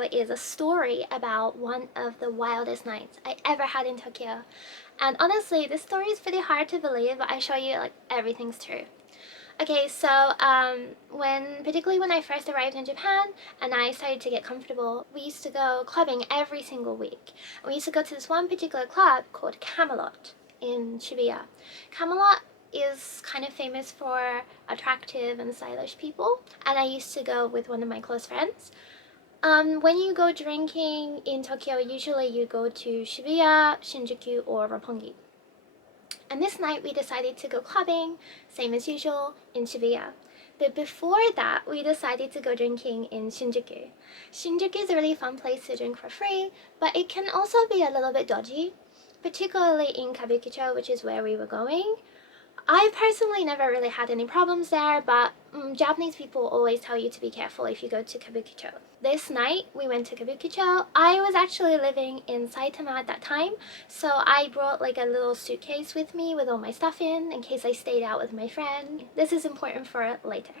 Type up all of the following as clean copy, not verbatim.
video is a story about one of the wildest nights I ever had in Tokyo. And honestly, this story is pretty hard to believe, but I show you like everything's true. Okay, so particularly when I first arrived in Japan and I started to get comfortable, we used to go clubbing every single week. And we used to go to this one particular club called Camelot in Shibuya. Camelot is kind of famous for attractive and stylish people, and I used to go with one of my close friends. When you go drinking in Tokyo, usually you go to Shibuya, Shinjuku, or Roppongi. And this night we decided to go clubbing, same as usual, in Shibuya. But before that, we decided to go drinking in Shinjuku. Shinjuku is a really fun place to drink for free, but it can also be a little bit dodgy, particularly in Kabukicho, which is where we were going. I personally never really had any problems there, but Japanese people always tell you to be careful if you go to Kabukicho. This night, we went to Kabukicho. I was actually living in Saitama at that time, so I brought like a little suitcase with me with all my stuff in case I stayed out with my friend. This is important for later.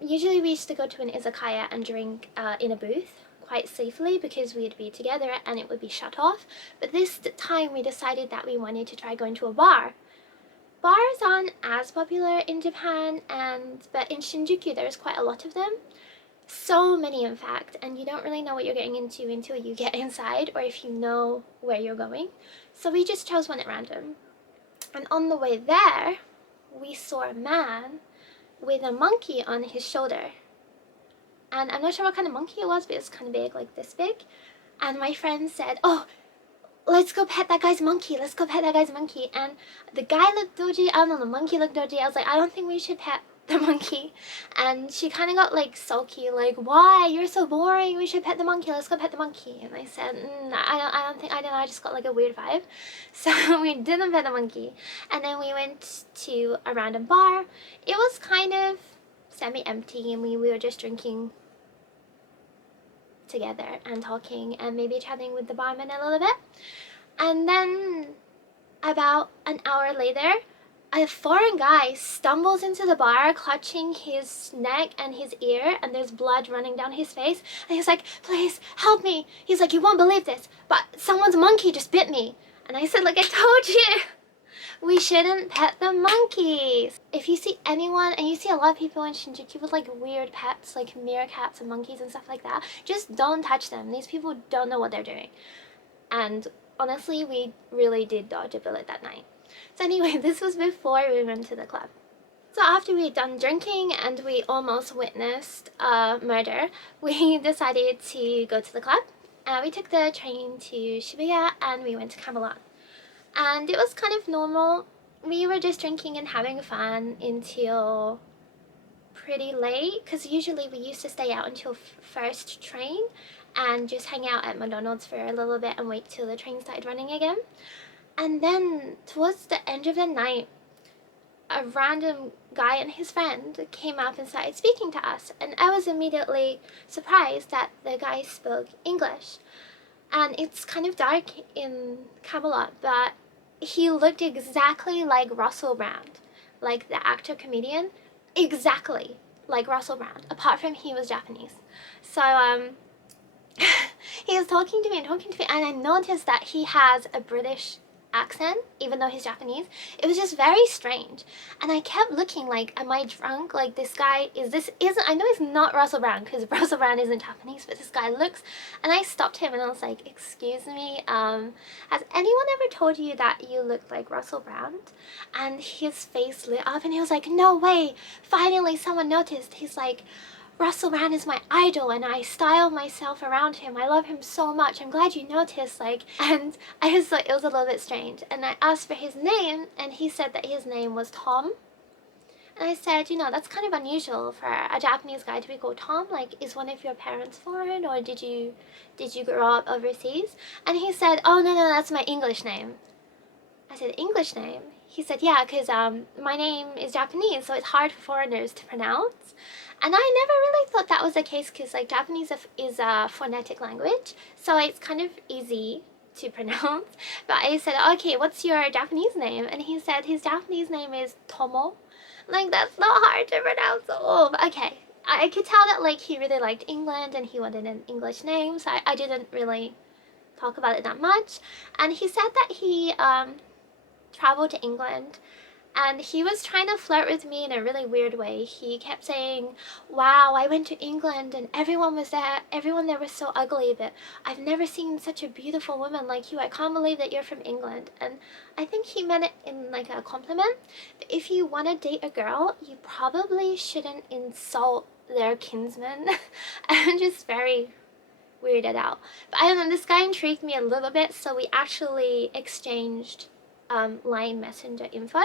Usually we used to go to an izakaya and drink in a booth quite safely because we'd be together and it would be shut off. But this time we decided that we wanted to try going to a bar. Bars aren't as popular in Japan, but in Shinjuku there's quite a lot of them. So many in fact, and you don't really know what you're getting into until you get inside or if you know where you're going. So we just chose one at random. And on the way there, we saw a man with a monkey on his shoulder. And I'm not sure what kind of monkey it was, but it was kind of big, like this big. And my friend said, "Oh, let's go pet that guy's monkey, let's go pet that guy's monkey." And the guy looked dodgy, I don't know, the monkey looked dodgy. I was like, I don't think we should pet the monkey. And she kind of got like sulky, like, why? You're so boring, we should pet the monkey, let's go pet the monkey. And I said, I don't know, I just got like a weird vibe. So we didn't pet the monkey. And then we went to a random bar. It was kind of semi-empty and we were just drinking together and talking and maybe chatting with the barman a little bit. And then about an hour later, a foreign guy stumbles into the bar clutching his neck and his ear, and there's blood running down his face, and he's like, "Please help me." He's like, "You won't believe this, but someone's monkey just bit me." And I said, like, I told you, we shouldn't pet the monkeys. If you see anyone, and you see a lot of people in Shinjuku with like weird pets, like meerkats and monkeys and stuff like that, just don't touch them. These people don't know what they're doing. And honestly, we really did dodge a bullet that night. So anyway, this was before we went to the club. So after we had done drinking and we almost witnessed a murder, we decided to go to the club. We took the train to Shibuya and we went to Camelot. And it was kind of normal. We were just drinking and having fun until pretty late, because usually we used to stay out until first train and just hang out at McDonald's for a little bit and wait till the train started running again. And then towards the end of the night, a random guy and his friend came up and started speaking to us, and I was immediately surprised that the guy spoke English. And it's kind of dark in Camelot, but he looked exactly like Russell Brand, like the actor comedian, exactly like Russell Brand, apart from he was Japanese. So he was talking to me, and I noticed that he has a British accent, even though he's Japanese. It was just very strange, and I kept looking like, am I drunk? Like, this guy I know he's not Russell Brand because Russell Brand isn't Japanese, but this guy looks. And I stopped him and I was like, "Excuse me, has anyone ever told you that you look like Russell Brand?" And his face lit up and he was like, "No way, finally someone noticed." He's like, "Russell Brand is my idol and I style myself around him. I love him so much. I'm glad you noticed." Like, and I was like, it was a little bit strange. And I asked for his name and he said that his name was Tom. And I said, you know, that's kind of unusual for a Japanese guy to be called Tom. Like, is one of your parents foreign, or did you grow up overseas? And he said, "Oh, no, that's my English name." I said, "English name?" He said, "Yeah, because my name is Japanese, so it's hard for foreigners to pronounce." And I never really thought that was the case, because like Japanese is a phonetic language, so it's kind of easy to pronounce. But I said, "Okay, what's your Japanese name?" And he said his Japanese name is Tomo. Like, that's not hard to pronounce at all. But okay, I could tell that like he really liked England and he wanted an English name, so I didn't really talk about it that much. And he said that he traveled to England and he was trying to flirt with me in a really weird way. He kept saying, wow, I went to England and everyone was there. Everyone there was so ugly, but I've never seen such a beautiful woman like you. I can't believe that you're from England. And I think he meant it in like a compliment. But if you want to date a girl, you probably shouldn't insult their kinsmen. I'm just very weirded out. But I don't know, this guy intrigued me a little bit, so we actually exchanged line messenger info.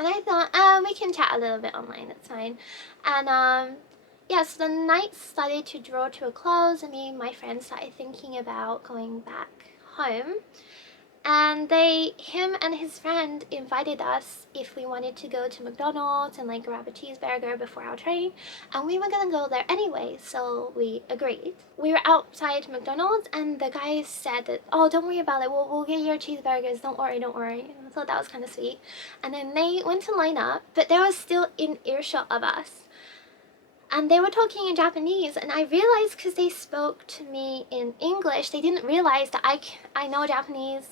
And I thought, we can chat a little bit online, it's fine. And yeah, so the night started to draw to a close and me and my friends started thinking about going back home. And him and his friend invited us if we wanted to go to McDonald's and like grab a cheeseburger before our train. And we were gonna go there anyway, so we agreed. We were outside McDonald's and the guy said that, oh, don't worry about it, we'll get your cheeseburgers, don't worry, don't worry. And I thought that was kind of sweet. And then they went to line up, but they were still in earshot of us. And they were talking in Japanese, and I realized because they spoke to me in English, they didn't realize that I know Japanese.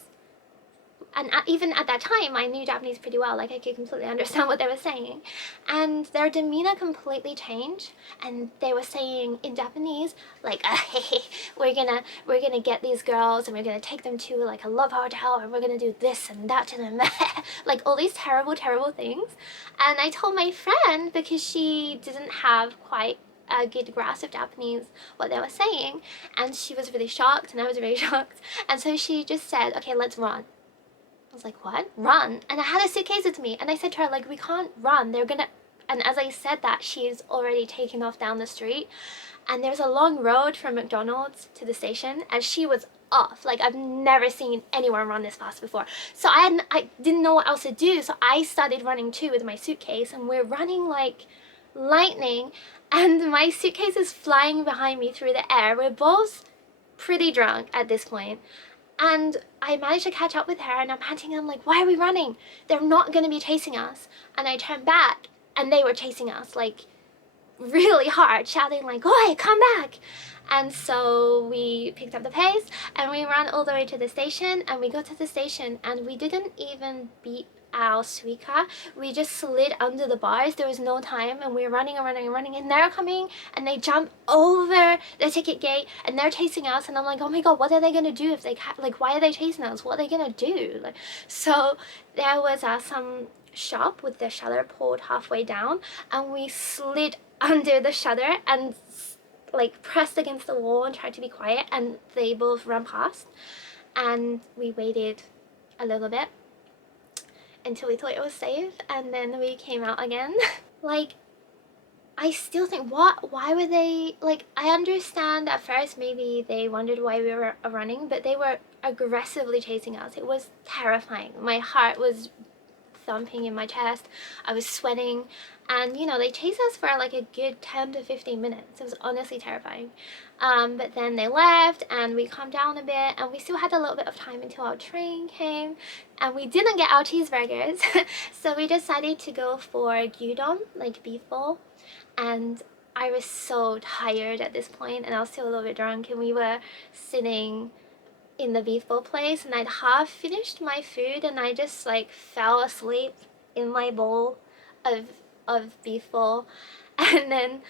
And even at that time, I knew Japanese pretty well, like I could completely understand what they were saying. And their demeanor completely changed, and they were saying in Japanese, like, hey, we're gonna get these girls, and we're gonna take them to like a love hotel, and we're gonna do this and that to them, like all these terrible, terrible things. And I told my friend, because she didn't have quite a good grasp of Japanese, what they were saying, and she was really shocked, and I was really shocked. And so she just said, okay, let's run. I was like, what? Run? And I had a suitcase with me, and I said to her, like, we can't run. They're gonna... And as I said that, she's already taken off down the street, and there's a long road from McDonald's to the station, and she was off. Like, I've never seen anyone run this fast before. So I didn't know what else to do, so I started running too with my suitcase, and we're running like lightning, and my suitcase is flying behind me through the air. We're both pretty drunk at this point. And I managed to catch up with her, and I'm panting. I'm like, why are we running? They're not going to be chasing us. And I turned back and they were chasing us like really hard, shouting like, oi, come back. And so we picked up the pace and we ran all the way to the station, and we got to the station and we didn't even beat our suica. We just slid under the bars. There was no time, and we were running and running and running, and they're coming and they jump over the ticket gate and they're chasing us, and I'm like, oh my god, what are they gonna do if they like, why are they chasing us? What are they gonna do? Like, so there was some shop with the shutter pulled halfway down, and we slid under the shutter and like pressed against the wall and tried to be quiet, and they both ran past, and we waited a little bit until we thought it was safe, and then we came out again. Like, I still think, why were they, like, I understand at first maybe they wondered why we were running, but they were aggressively chasing us. It was terrifying. My heart was thumping in my chest. I was sweating, and you know, they chased us for like a good 10 to 15 minutes. It was honestly terrifying. But then they left and we calmed down a bit, and we still had a little bit of time until our train came, and we didn't get our cheeseburgers. So we decided to go for gyudon, like beef bowl, and I was so tired at this point, and I was still a little bit drunk, and we were sitting in the beef bowl place, and I'd half finished my food and I just like fell asleep in my bowl of beef bowl. And then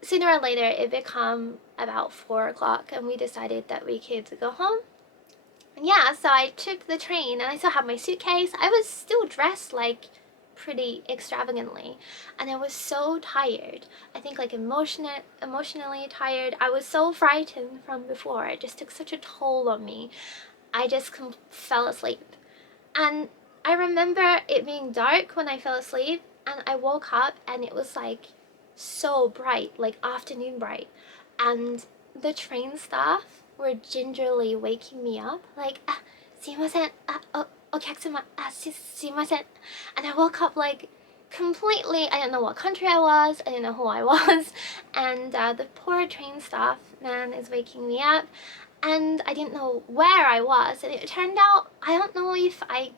sooner or later it became about 4 o'clock, and we decided that we could go home. And yeah, so I took the train, and I still had my suitcase. I was still dressed like pretty extravagantly, and I was so tired. I think like emotionally tired. I was so frightened from before. It just took such a toll on me. I just fell asleep. And I remember it being dark when I fell asleep, and I woke up and it was like so bright, like afternoon bright, and the train staff were gingerly waking me up, like, すいません, お客様, すいません. And I woke up like completely, I didn't know what country I was, I didn't know who I was, and the poor train staff man is waking me up, and I didn't know where I was, and it turned out, I don't know if I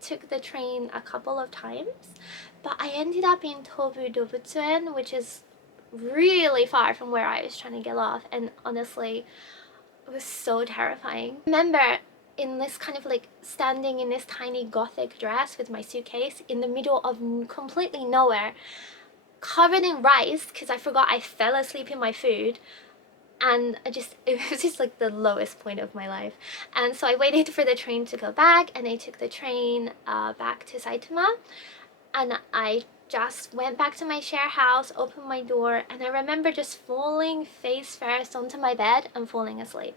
took the train a couple of times, but I ended up in Tobu Dobutsuen, which is really far from where I was trying to get off, and honestly, it was so terrifying. I remember in this kind of like standing in this tiny gothic dress with my suitcase in the middle of completely nowhere, covered in rice because I forgot I fell asleep in my food, and it was just like the lowest point of my life. And so I waited for the train to go back, and I took the train back to Saitama, and I just went back to my share house, opened my door, and I remember just falling face first onto my bed and falling asleep.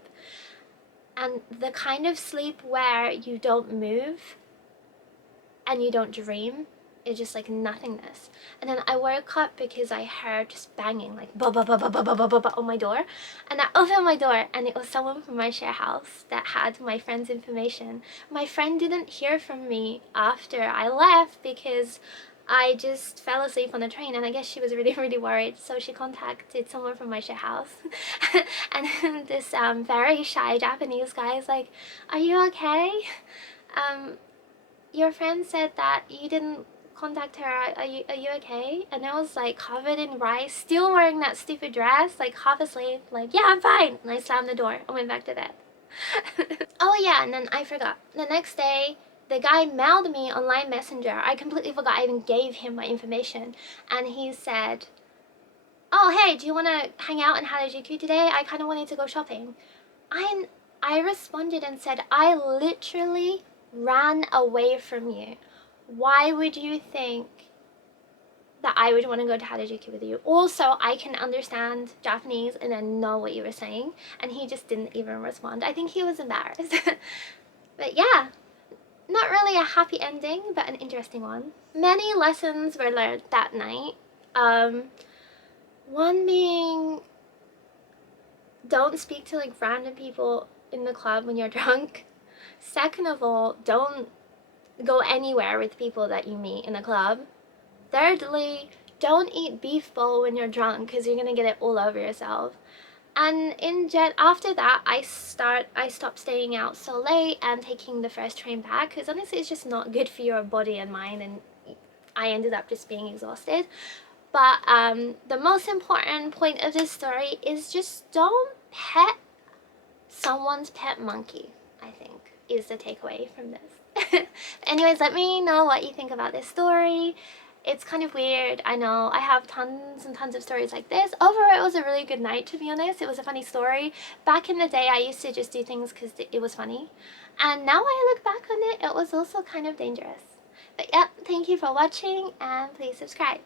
And the kind of sleep where you don't move and you don't dream, it's just like nothingness. And then I woke up because I heard just banging, like ba ba ba ba ba ba ba ba ba on my door. And I opened my door, and it was someone from my share house that had my friend's information. My friend didn't hear from me after I left because I just fell asleep on the train, and I guess she was really, really worried, so she contacted someone from my share house. And this very shy Japanese guy is like, "Are you okay? Um, your friend said that you didn't contact her. Are you okay?" And I was like covered in rice, still wearing that stupid dress, like half asleep, like, "Yeah, I'm fine." And I slammed the door and went back to bed. Oh yeah, and then I forgot. The next day, the guy mailed me online messenger. I completely forgot I even gave him my information. And he said, "Oh, hey, do you want to hang out in Harajuku today? I kind of wanted to go shopping." I, I responded and said, "I literally ran away from you. Why would you think that I would want to go to Harajuku with you? Also, I can understand Japanese and I know what you were saying." And he just didn't even respond. I think he was embarrassed. But yeah, not really a happy ending, but an interesting one. Many lessons were learned that night. One being, don't speak to like random people in the club when you're drunk. Second of all, don't go anywhere with people that you meet in a club. Thirdly, don't eat beef bowl when you're drunk because you're gonna get it all over yourself. And after that, I stopped staying out so late and taking the first train back, because honestly it's just not good for your body and mind, and I ended up just being exhausted. But the most important point of this story is just don't pet someone's pet monkey, I think, is the takeaway from this. Anyways, let me know what you think about this story. It's kind of weird, I know. I have tons and tons of stories like this. Overall, it was a really good night, to be honest. It was a funny story. Back in the day, I used to just do things because it was funny. And now I look back on it, it was also kind of dangerous. But yeah, thank you for watching, and please subscribe.